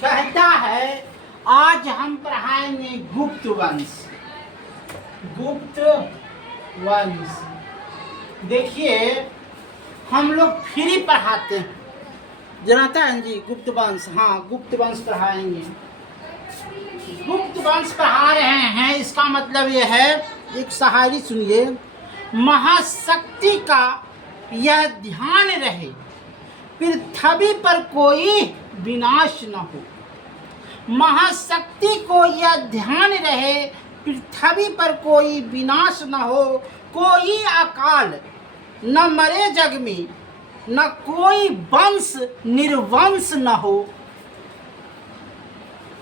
कहता है आज हम पढ़ाएंगे गुप्त वंश। गुप्त वंश देखिए हम लोग फ्री पढ़ाते हैं, जानता है जी। गुप्त वंश, हाँ गुप्त वंश पढ़ाएंगे। गुप्त वंश पढ़ा रहे हैं, इसका मतलब ये है, एक शायरी सुनिए। महाशक्ति का यह ध्यान रहे पृथ्वी पर कोई विनाश न हो। महाशक्ति को यह ध्यान रहे पृथ्वी पर कोई विनाश न हो। कोई अकाल न मरे जग में, न कोई वंश निर्वंश न हो।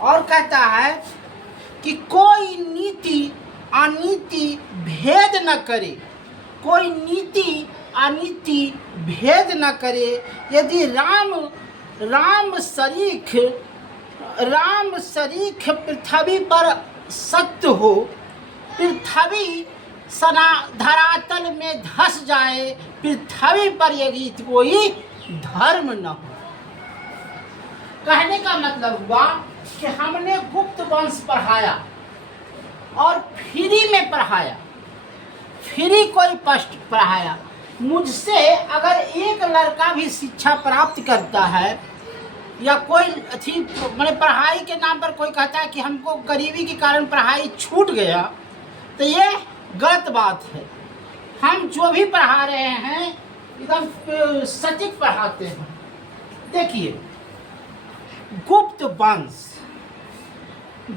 और कहता है कि कोई नीति अनीति भेद न करे, कोई नीति अनीति भेद न करे। यदि राम शरीक पृथ्वी पर सत्य हो, पृथ्वी सना धरातल में धस जाए, पृथ्वी पर यदि कोई धर्म न हो। कहने का मतलब हुआ कि हमने गुप्त वंश पढ़ाया और फ्री में पढ़ाया, फ्री कोई पस्ट पढ़ाया। मुझसे अगर एक लड़का भी शिक्षा प्राप्त करता है या कोई मैंने पढ़ाई के नाम पर कोई कहता है कि हमको गरीबी के कारण पढ़ाई छूट गया, तो ये गलत बात है। हम जो भी पढ़ा रहे हैं एकदम सटीक पढ़ाते हैं। देखिए गुप्त वंश,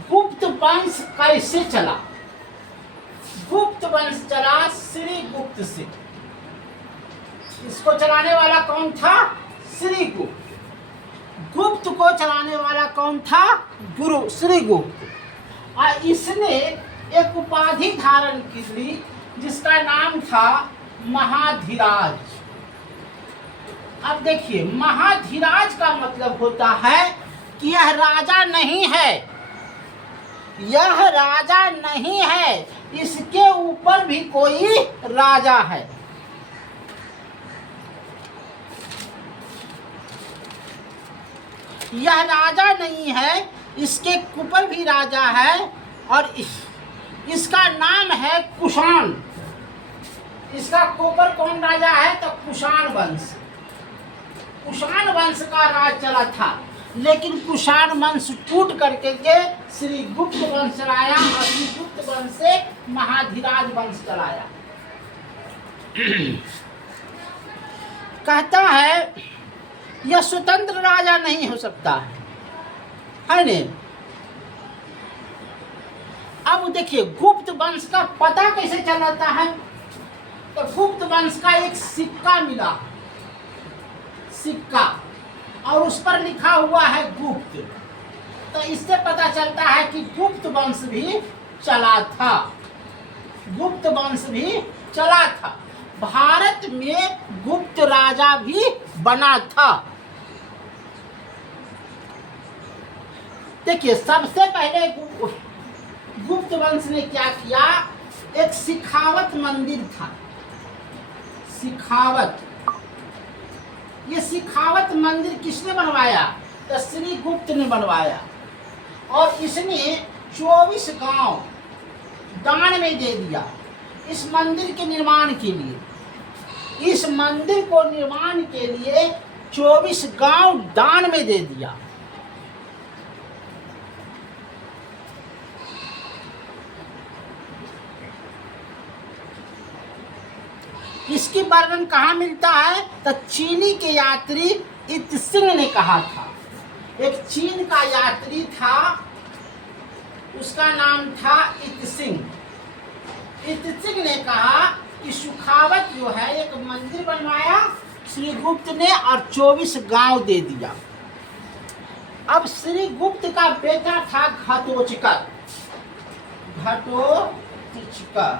गुप्त वंश कैसे चला? गुप्त वंश चला श्री गुप्त से। इसको चलाने वाला कौन था? श्री गुप्त। गुप्त को चलाने वाला कौन था? गुरु श्री गुप्त। और इसने एक उपाधि धारण की ली जिसका नाम था महाधीराज। अब देखिए महाधीराज का मतलब होता है कि यह राजा नहीं है, यह राजा नहीं है, इसके ऊपर भी कोई राजा है। यह राजा नहीं है, इसके ऊपर भी राजा है और इसका नाम है कुषाण। इसका ऊपर कौन राजा है? तो कुषाण वंश। कुषाण वंश का राज चला था, लेकिन कुषाण वंश टूट करके के श्री गुप्त वंश चलाया और श्री गुप्त वंश से महाधीराज वंश चलाया। कहता है यह स्वतंत्र राजा नहीं हो सकता है नहीं। अब देखिए गुप्त वंश का पता कैसे चलाता है? तो गुप्त वंश का एक सिक्का मिला, सिक्का, और उस पर लिखा हुआ है गुप्त। तो इससे पता चलता है कि गुप्त वंश भी चला था, गुप्त वंश भी चला था। भारत में गुप्त राजा भी बना था। देखिए सबसे पहले गुप्त वंश ने क्या किया? एक सिखावत मंदिर था, सिखावत। ये सिखावत मंदिर किसने बनवाया? तो श्री गुप्त ने बनवाया। और इसने 24 गांव दान में दे दिया इस मंदिर के निर्माण के लिए। इस मंदिर को निर्माण के लिए 24 गांव दान में दे दिया। इसकी वर्णन कहाँ मिलता है? तो चीनी के यात्री इत सिंह ने कहा था। एक चीन का यात्री था, उसका नाम था इत सिंह। इत सिंह ने कहा कि सुखावत जो है एक मंदिर बनवाया श्री गुप्त ने और 24 गांव दे दिया। अब श्री गुप्त का बेटा था घटोत्कच। घटोत्कच,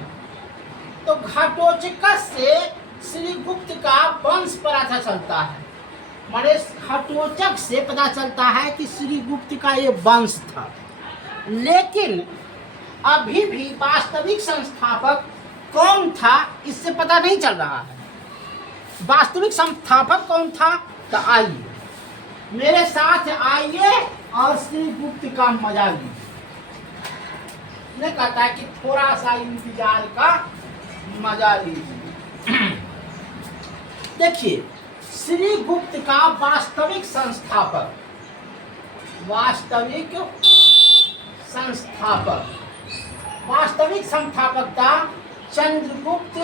तो घटोत्कच से श्री गुप्त का वंश पता चलता है। माने घटोत्कच से पता चलता है कि श्री गुप्त का ये वंश था। लेकिन अभी भी वास्तविक संस्थापक कौन था इससे पता नहीं चल रहा है। वास्तविक संस्थापक कौन था? तो आइए मेरे साथ आइए और श्रीगुप्त का मजा लीजिए। ने कहता है कि थोड़ा सा इंतजार का मजा लीजिए। देखिए, श्रीगुप्त का वास्तविक संस्थापक था चंद्रगुप्त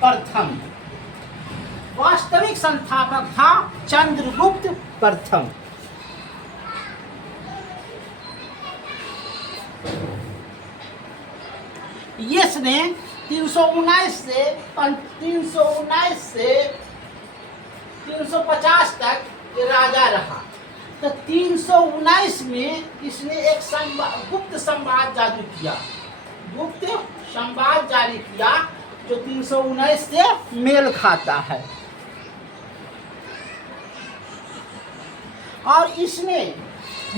प्रथम। वास्तविक संस्थापक था चंद्रगुप्त प्रथम। इसने 319 से 350 तक ये राजा रहा। तो 319 में इसने एक गुप्त संवाद जारी किया, गुप्त संवाद जारी किया जो 319 से मेल खाता है। और इसने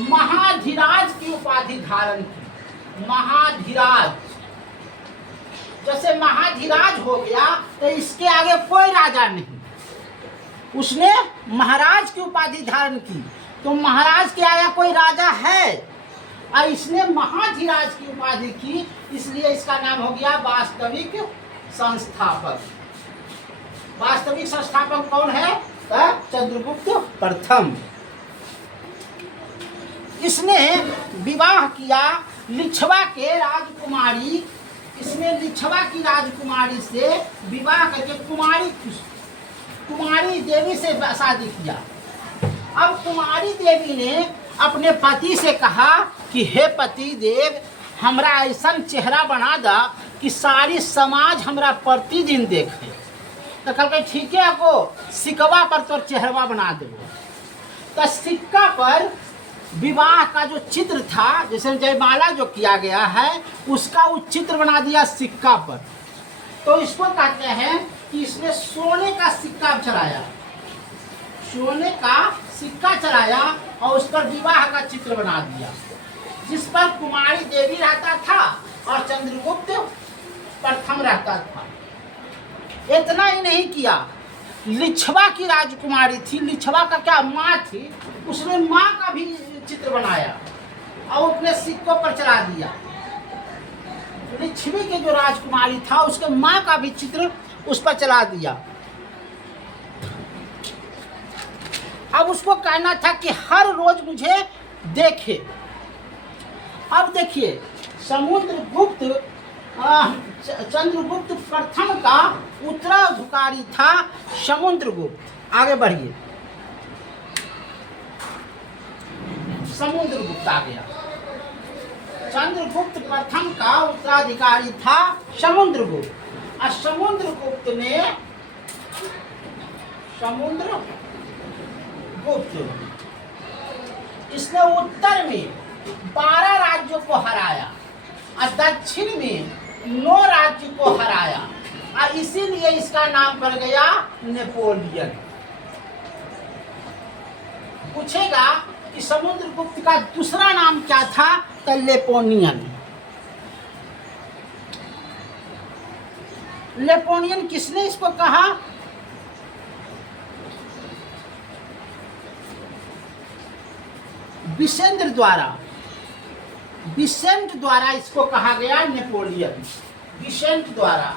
महाधिराज की उपाधि धारण की। महाधिराज, जैसे महाधिराज हो गया तो इसके आगे कोई राजा नहीं, उसने महाराज की उपाधि धारण की। तो महाराज के आगे कोई राजा है और इसने महाधिराज की उपाधि की, इसलिए इसका नाम हो गया वास्तविक संस्थापक। वास्तविक संस्थापक कौन है? चंद्रगुप्त प्रथम। इसने विवाह किया लिच्छवा के राजकुमारी, इसने लिच्छवा की राजकुमारी से विवाह करके कुमारी देवी से शादी किया। अब कुमारी देवी ने अपने पति से कहा कि हे पति देव, हमरा ऐसा चेहरा बना दा कि सारी समाज हमरा प्रतिदिन देखे। तो कहते ठीक है, को सिक्का पर तो चेहरा बना देबो। तो सिक्का पर विवाह का जो चित्र था, जैसे जयमाला जो किया गया है, उसका वो चित्र बना दिया सिक्का पर। तो इसको कहते हैं कि इसने सोने का सिक्का चढ़ाया, सोने का सिक्का चढ़ाया और उस पर विवाह का चित्र बना दिया, जिस पर कुमारी देवी रहता था और चंद्रगुप्त प्रथम रहता था। इतना ही नहीं किया, लिच्छवा की राजकुमारी थी, लिच्छवा का क्या माँ थी, उसने माँ का भी चित्र बनाया और अपने सिक्कों पर चढ़ा दिया। लिच्छवी के जो राजकुमारी था उसके माँ का भी चित्र उस पर चला दिया। अब उसको कहना था कि हर रोज मुझे देखे। अब देखिए, चंद्रगुप्त प्रथम का उत्तराधिकारी था समुद्रगुप्त। आगे बढ़िए, समुद्रगुप्त आ गया। चंद्रगुप्त प्रथम का उत्तराधिकारी था समुद्रगुप्त। और समुद्रगुप्त इसने उत्तर में 12 राज्यों को हराया और दक्षिण में 9 राज्यों को हराया, और इसीलिए इसका नाम पड़ गया नेपोलियन। पूछेगा कि समुद्रगुप्त का दूसरा नाम क्या था? तो लेपोनियन। लेपोनियन किसने इसको कहा? विसेंट द्वारा इसको कहा गया नेपोलियन, विसेंट द्वारा।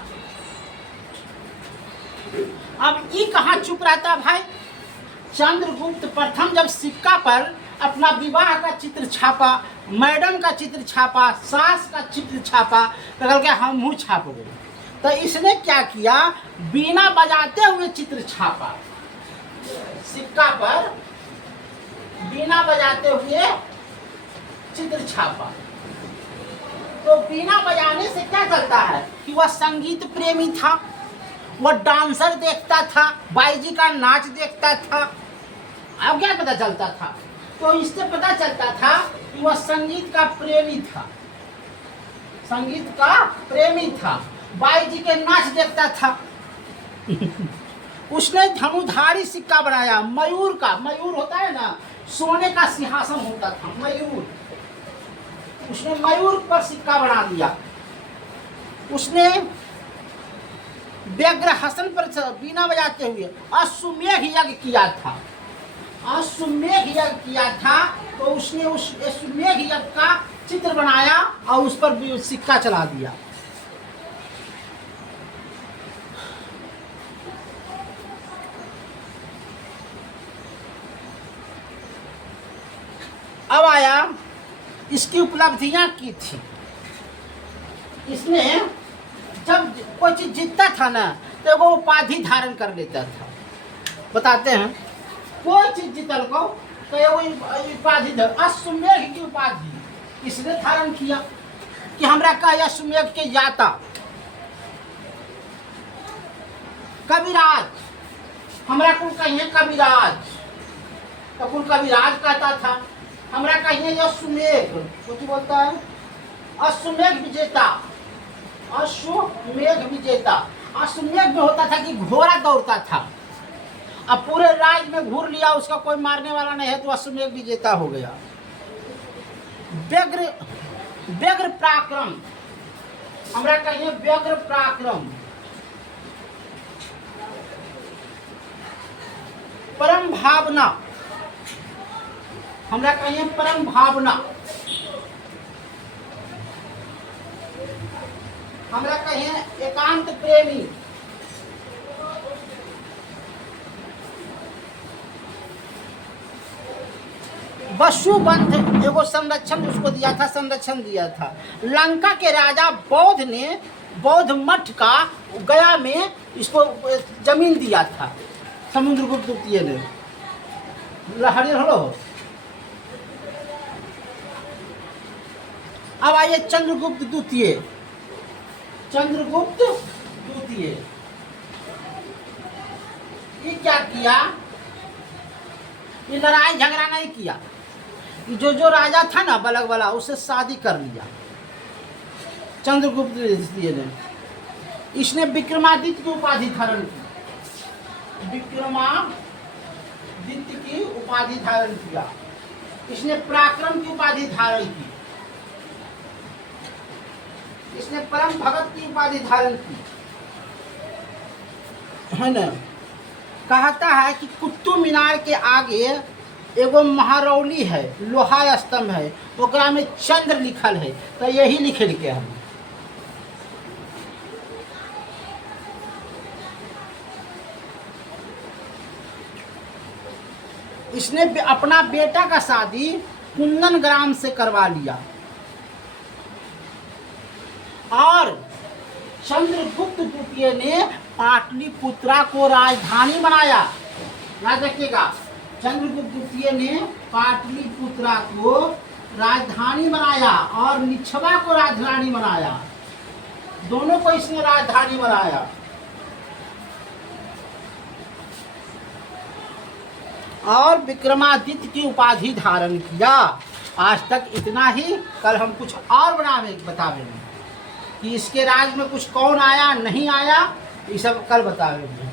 अब ये कहाँ चुप रहता भाई? चंद्रगुप्त प्रथम जब सिक्का पर अपना विवाह का चित्र छापा, मैडम का चित्र छापा, सास का चित्र छापा, तो कल के हम मुँह छाप गए। तो इसने क्या किया? बीना बजाते हुए चित्र छापा, सिक्का पर बीना बजाते हुए चित्र छापा। तो बीना बजाने से क्या चलता है कि वह संगीत प्रेमी था, वह डांसर देखता था, बाईजी का नाच देखता था। अब क्या पता चलता था? तो इससे पता चलता था कि वह संगीत का प्रेमी था, संगीत का प्रेमी था, बाईजी के नाच देखता था। उसने धनुधारी सिक्का बनाया, मयूर का, मयूर होता है ना, सोने का सिंहासन होता था मयूर, उसने मयूर पर सिक्का बना दिया। उसने व्यग्रहसन पर बीना बजाते हुए अश्वमेध यज्ञ किया था, अश्वमेध यज्ञ किया था, तो उसने उस अश्वमेध यज्ञ का चित्र बनाया और उस पर भी सिक्का चला दिया। अब आया इसकी उपलब्धियां की थी। इसने जब कोई चीज जीतता था ना, तो वो उपाधि धारण कर लेता था। बताते हैं, कोई चीज जीतल को तो वो उपाधि, अश्वमेध की उपाधि इसने धारण किया कि हमरा का अश्वमेध के जाता कविराज, हमरा कुल कहिए कविराज, तो कुल कविराज कहता था। हमरा कहिए अश्वमेध, कुछ बोलता है अश्वमेध विजेता, अश्वमेध विजेता। अश्वमेध में होता था कि घोड़ा दौड़ता था, अब पूरे राज्य में घूर लिया, उसका कोई मारने वाला नहीं है, तो अश्वमेध विजेता हो गया। व्यग्र, व्यग्र पराक्रम, हमरा कहिए व्यग्र पराक्रम। परम भावना, हमरा कहिए परम भावना। हमरा कहिए एकांत प्रेमी। वसुबंध एगो संरक्षण उसको दिया था, संरक्षण दिया था। लंका के राजा बौद्ध ने बौद्ध मठ का गया में इसको जमीन दिया था, समुद्रगुप्त द्वितीय ने। लहरी हो। अब आइए चंद्रगुप्त द्वितीय। चंद्रगुप्त द्वितीय ये क्या किया? ये लड़ाई झगड़ा नहीं किया, जो राजा था ना बलग वाला, उससे शादी कर लिया चंद्रगुप्त द्वितीय ने। इसने विक्रमादित्य की उपाधि धारण की, विक्रमादित्य की उपाधि धारण किया। इसने पराक्रम की उपाधि धारण की, इसने परम भगत की उपाधि धारण की, है ना। कहता है कि कुतुब मीनार के आगे एगो महारौली है, लोहा स्तंभ है, ओकरा में चंद्र लिखल है, तो यही लिखल के हम। इसने अपना बेटा का शादी कुंदन ग्राम से करवा लिया। और चंद्रगुप्त द्वितीय ने पाटलिपुत्रा को राजधानी बनाया। याद रखिएगा, चंद्रगुप्त द्वितीय ने पाटलिपुत्रा को राजधानी बनाया और निछवा को राजधानी बनाया, दोनों को इसने राजधानी बनाया। और विक्रमादित्य की उपाधि धारण किया। आज तक इतना ही। कल हम कुछ और बतावेंगे कि इसके राज में कुछ कौन आया नहीं आया, ये सब कल बतावेंगे।